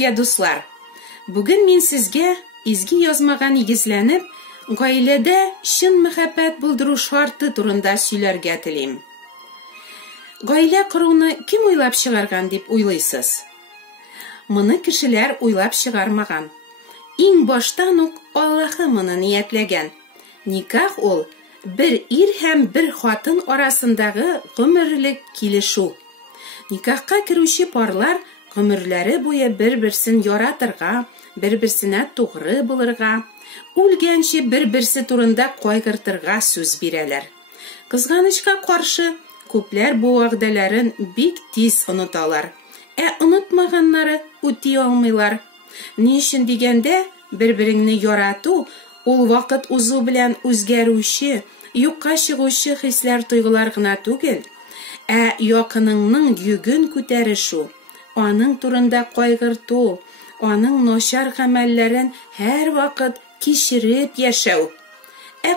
сезгә, дуслар. Бүген мин сезгә изге язмага нигезләнеп, гаиләдә чын мәхәббәт булдыру шарты турында сөйләргә телим. Гаилә коруны кем уйлап чыгарган дип уйлыйсыз? Моны кешеләр уйлап чыгармаган. Иң баштан ук Аллаһы моны ниятләгән. Никах ул бер ир һәм бер хатын арасындагы гомерлек килешү. Никахка керүче парлар гомерләре буе бер-берсен яратырга, бер-берсенә тугры булырга, үлгәнче бер-берсе турында кайгыртырга сүз бирәләр. Кызганычка каршы, күпләр бу вәгъдәләрен бик тиз оныталар. Онытмаганнары үти алмыйлар. Ни өчен дигәндә, бер-береңне ярату ул вакыт узу белән үзгәрүче, юкка чыгучы хисләр, тойгылар гына түгел, якыныңның йөген күтәрешү, аның турында кайгырту, аның начар гамәлләрен һәр вакыт кичереп яшәү.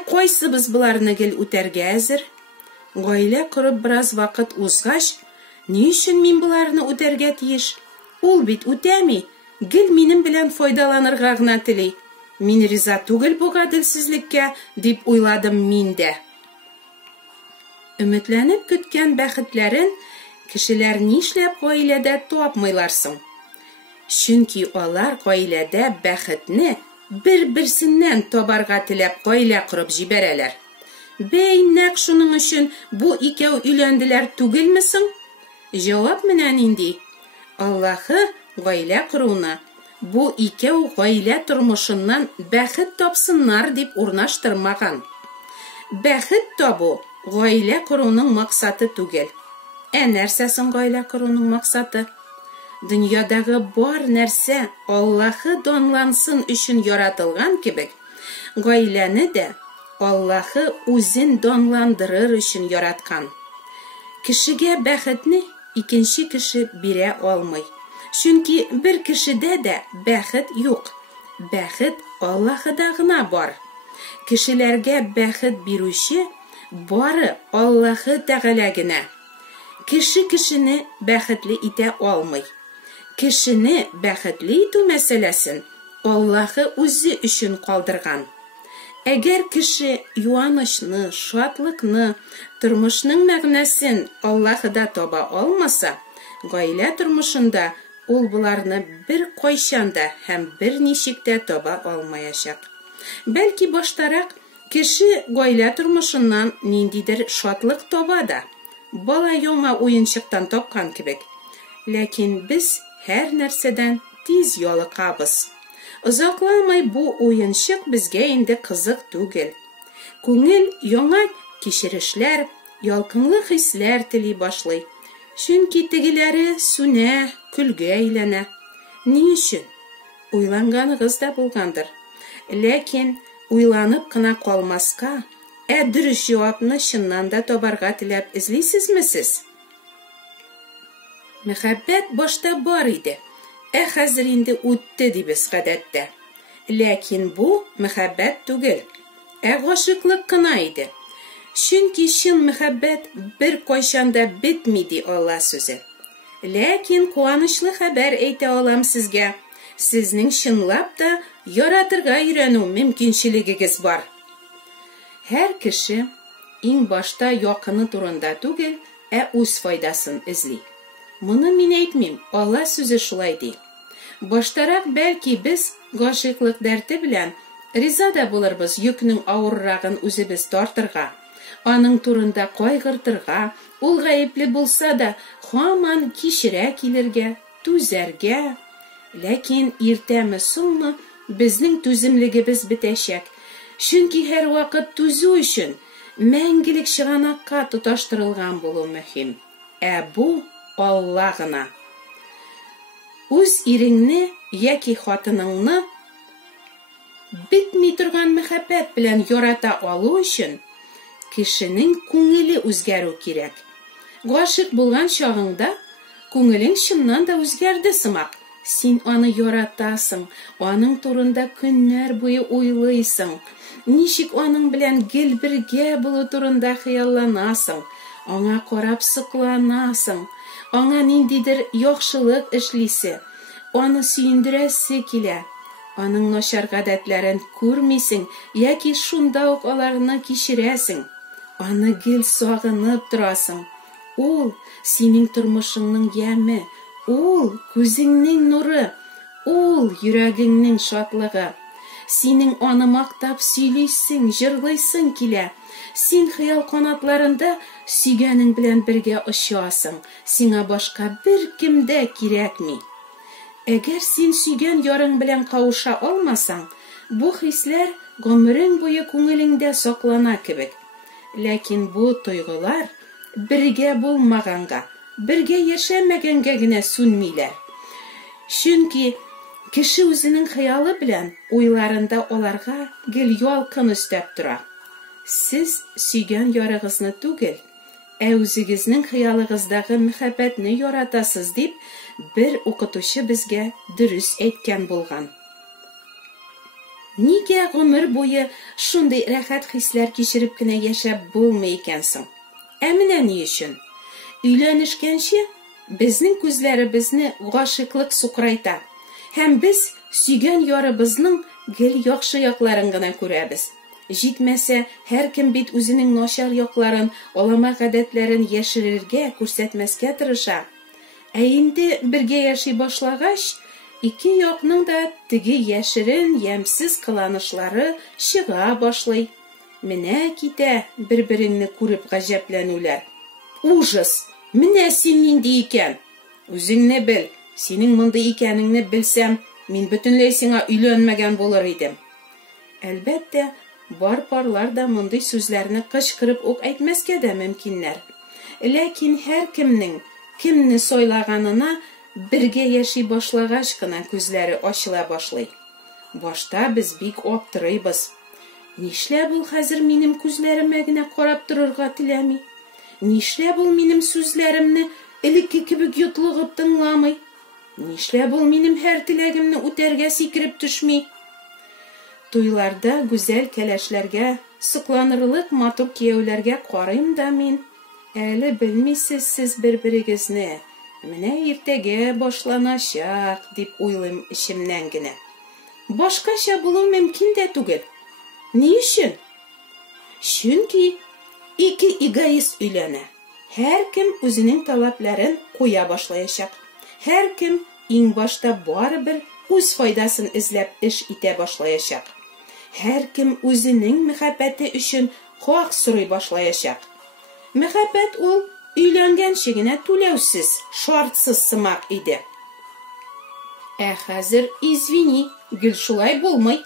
Кайсыбыз буларны гел үтәргә әзер? Гаилә корып бераз вакыт узгач, ни өчен мин буларны үтәргә тиеш? Ул бит үтәми, гел минем белән файдаланырга гына тели. Мин риза түгел бу гаделсезлеккә, дип уйладым мин дә. Өметләнеп көткән бәхетләрен кешеләр нишләп гаиләдә тапмыйлар соң? Чөнки алар гаиләдә бәхетне бер-берсеннән табарга теләп гаилә корып җибәрәләр. Нәкъ шуның өчен бу икәү өйләнделәр түгелме соң? Җавап менә нинди. Аллаһы гаилә коруны бу икәү гаилә тормышыннан бәхет тапсыннар дип урнаштырмаган. Бәхет табу гаилә коруның максаты түгел. Нәрсә соң гаилә коруның максаты? Дөньядагы бар нәрсә Аллаһы данлансын өчен яратылган кебек, гаиләне дә Аллаһы үзен данландырыр өчен яраткан. Кешегә бәхетне икенче кеше бирә алмый. Чөнки бер кешедә дә бәхет юк. Бәхет Аллаһыда гына бар. Кешеләргә бәхет бирүче бары Аллаһы Тәгалә генә. Кеше кешене бәхетле итә алмый. Кешене бәхетле итү мәсьәләсен Аллаһы үзе өчен калдырган. Әгәр кеше юанычны, шатлыкны, тормышның мәгънәсен Аллаһыда таба алмаса, гаилә тормышында ул буларны бер кайчанда һәм бер ничектә таба алмаячак. Бәлки баштарак кеше гаилә тормышыннан ниндидер шатлык таба да, бала яңа уенчыктан тапкан кебек. Ләкин без һәр нәрсәдән тиз ялыкабыз. Озакламай бу уенчык безгә инде кызык түгел. Күңел яңа кичерешләр, ялкынлы хисләр тели башлый. Чөнки тегеләре сүнә, көлгә әйләнә. Ни өчен? Уйланганыгыз да булгандыр. Ләкин уйланып кына калмаска, дөрес җавапны чыннан да табарга теләп эзлисезме сез? Мәхәббәт башта бар иде. Хәзер инде үтте дибез гадәттә. Ләкин бу мәхәббәт түгел. Гашыклык кына иде. Чөнки чын мәхәббәт бер кайчанда бетми ди Алла сүзе. Ләкин куанычлы хәбәр әйтә алам сезгә. Сезнең чынлап та яратырга өйрәнү мөмкинчелегегез бар. Һәр кеше иң башта якыны турында түгел, үз файдасын эзли. Моны мин әйтмим, Алла сүзе шулай ди. Баштарак бәлки без гашыклык дәрте белән риза да булырбыз йөкнең авыррагын үзебез тартырга, аның турында кайгыртырга, ул гаепле булса да һаман кичерә килергә, түзәргә. Ләкин иртәме соңмы безнең түземлегебез бетәчәк. Чөнки һәр вакыт түзү өчен мәңгелек чыганакка тоташтырылган булу мөһим. Бу Алла гына. Үз иреңне яки хатыныңны битми торган мәхәббәт белән ярата алу өчен кешенең күңеле үзгәрү кирәк. Гашык булган чагыңда күңелең чыннан да үзгәрде сымак. Син аны яратасың, аның турында көннәр буе уйлыйсың. Ничек аның белән гел бергә булу турында хыялланасың. Аңа карап сокланасың. Аңа ниндидер яхшылык эшлисе. аны сөендерәсе килә. Аның начар гадәтләрен күрмисең, яки шунда ук аларны кичерәсең. Аны гел сагынып торасың. Ул синең тормышыңның яме, ул күзеңнең нуры, ул йөрәгеңнең шатлыгы. Синең аны мактап сөйлисең, җырлыйсың килә. Син хыял канатларында сөйгәнең белән бергә очасың. Сиңа башка бер кем дә кирәкми. Әгәр син сөйгән ярың белән кавыша алмасаң, бу хисләр гомерең буе күңелеңдә саклана кебек. Ләкин бу тойгылар бергә булмаганга, бергә яшәмәгәнгә генә сүнмиләр. Чөнки кеше үзенең хыялы белән уйларында аларга гел ялкын өстәп тора. Сез сөйгән ярыгызны түгел, үзегезнең хыялыгыздагы мәхәббәтне яратасыз дип бер укытучы безгә дөрес әйткән булган. Нигә гомер буе шундый рәхәт хисләр кичереп кенә яшәп булмый икәнсең? Менә ни өчен? Өйләнешкәнче безнең күзләребезне гашыклык сукрайта, һәм без сөйгән ярыбызның гел яхшы якларын гына күрәбез. Җитмәсә, һәркем бит үзенең начар якларын, алама гадәтләрен яшерергә, күрсәтмәскә тырыша. Инде бергә яши башлагач, ике якның да теге яшерен, ямсыз кыланышлары чыга башлый. Менә китә бер-береңне күреп гаҗәпләнүләр. Ужас! Менә син нинди икән? Үзеңне бел. Синең мондый икәнеңне белсәм, мин бөтенләй сиңа өйләнмәгән булыр идем. Әлбәттә, бар парлар да мондый сүзләрне кычкырып ук әйтмәскә дә мөмкиннәр. Ләкин һәркемнең кемне сайлаганына бергә яши башлагач кына күзләре ачыла башлый. Башта без бик аптырыйбыз. Нишләп ул хәзер минем күзләремә генә карап торырга теләми? Нишләп ул минем сүзләремне элекке кебек йотлыгып тыңламый? Нишләп ул минем һәр теләгемне үтәргә сикереп төшми? Туйларда гүзәл кәләшләргә, сокланырлык матур кияүләргә карыйм да мин. Әле белмисез сез бер-берегезне. Менә иртәгә башланачак дип уйлыйм ичемнән генә. Башкача булу мөмкин дә түгел. Ни өчен? Чөнки ике эгоист өйләнә. Һәркем үзенең талапларын куя башлаячак. Һәркем иң башта барыбер үз файдасын эзләп эш итә башлаячак. Һәркем үзенең мәхәббәте өчен хак сорый башлаячак. Мәхәббәт ул өйләнгәнче генә түләүсез, шартсыз сымак иде. Хәзер извини, гел шулай булмый.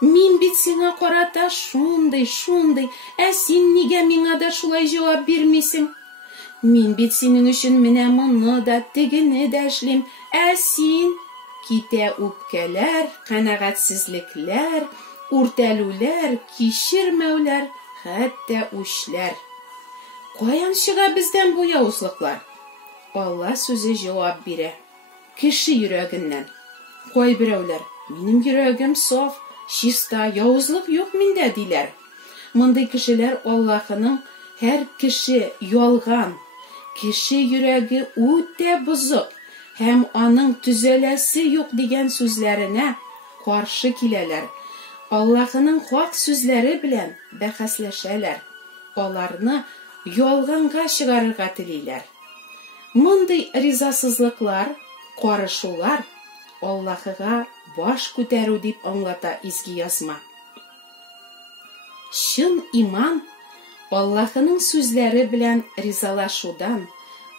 Мин бит сиңа карата шундый, син нигә миңа да шулай җавап бирмисең? Мин бит синең өчен менә моны да, тегене дә эшлим, син китә үпкәләр, канәгатьсезлекләр, үртәлүләр, кичермәүләр, хәтта үчләр. Каян чыга бездән бу явызлыклар? Алла сүзе җавап бирә. Кеше йөрәгеннән. Кайберәүләр, минем йөрәгем саф, чиста, явызлык юк миндә диләр. Мондый кешеләр Аллаһының һәр кеше ялган, кеше йөрәге үтә бозык һәм аның төзәләсе юк дигән сүзләренә каршы киләләр. Аллаһының хак сүзләре белән бәхәсләшәләр. Аларны ялганга чыгарырга телиләр. Мондый ризасызлыклар, карышулар Аллаһыга баш күтәрү дип аңлата изге язма. Чын иман Аллаһының сүзләре белән ризалашудан,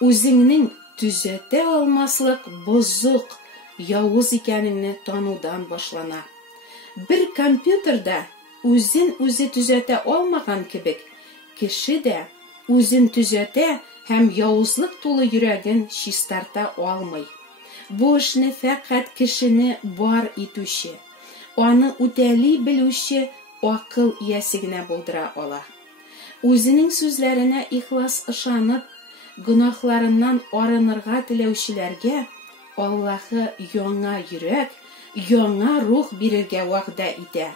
үзеңнең төзәтә алмаслык бозык, явыз икәнеңне танудан башлана. Бер компьютерда үзен үзе төзәтә алмаган кебек, кеше дә үзен төзәтә һәм явызлык тулы йөрәген чистарта алмый. Бу эшне фәкать кешене бар итүче, аны үтәли белүче акыл иясе генә булдыра ала. Үзенең сүзләренә ихлас ышанып, гөнаһларыннан арынырга теләүчеләргә Аллаһы яңа йөрәк, яңа рух бирергә вәгъдә итә.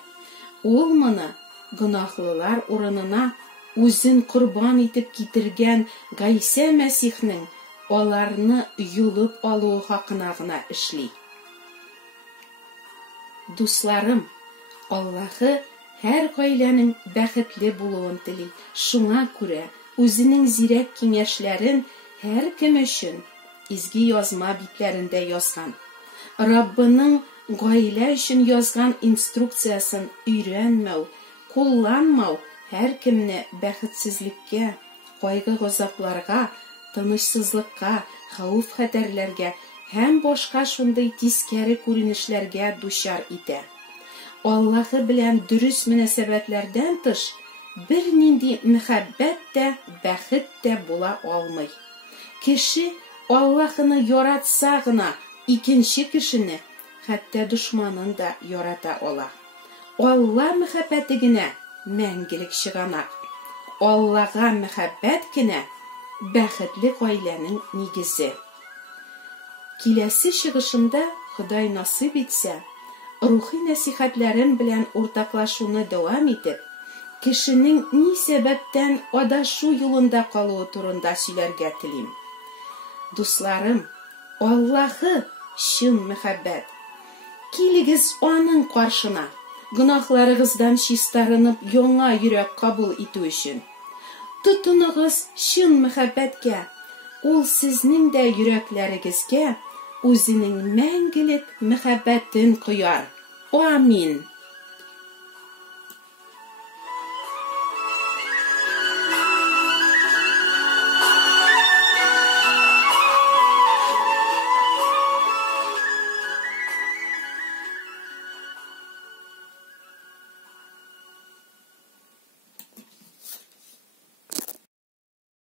Ул моны гөнаһлылар урынына үзен курбан итеп китергән Гайса Мәсихнең аларны юлып алуы хакына гына эшли. Дусларым, Аллаһы һәр гаиләнең бәхетле булуын тели. Шуңа күрә үзенең зирәк киңәшләрен һәркем өчен изге язма битләрендә язган. Раббының гаилә өчен язган инструкциясын өйрәнмәү, кулланмау һәркемне бәхетсезлеккә, кайгы-газапларга, тынычсызлыкка, хәүеф-хәтәрләргә һәм башка шундый тискәре күренешләргә дучар итә. Аллаһы белән дөрес мөнәсәбәтләрдән тыш бер нинди мәхәббәт тә, бәхет тә була алмый. Кеше Аллаһыны яратса гына икенче кешене, хәтта дошманын да ярата ала. Алла мәхәббәте генә мәңгелек чыганак. Аллага мәхәббәт кенә бәхетле гаиләнең нигезе. Киләсе чыгышымда, Ходай насыйп итсә, рухи нәсихәтләрем белән уртаклашуны дәвам итеп, кешенең ни сәбәптән адашу юлында калуы турында сөйләргә телим. Дусларым, Аллаһы чын мәхәббәт. Килегез аның каршына, гөнаһларыгыздан чистарынып, яңа йөрәк кабул итү өчен. Тотыныгыз чын мәхәббәткә. Ул сезнең дә йөрәкләрегезгә үзенең мәңгелек мәхәббәтен кояр. Амин.